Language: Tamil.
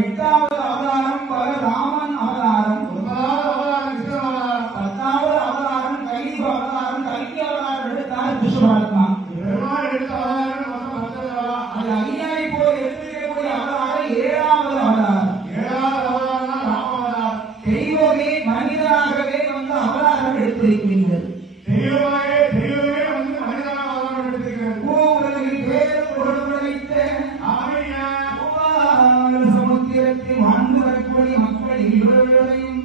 எட்டாவது அவதாரம் பலராமன் அவதாரம், 10வது அவதாரம் கலியுக அவதாரம், கல்கி அவதாரம் எடுத்தார் விஸ்வபரத்மா. அது ஐயாவை போய் எடுத்துக்கூடிய அவதாரம் 7வது அவதாரம். தெய்வமே மனிதனாகவே வந்து அவதாரம் எடுத்திருக்கின்றது. சமுத்திரத்தில் வாழ்ந்து வரக்கூடிய மக்கள் இருவரையும்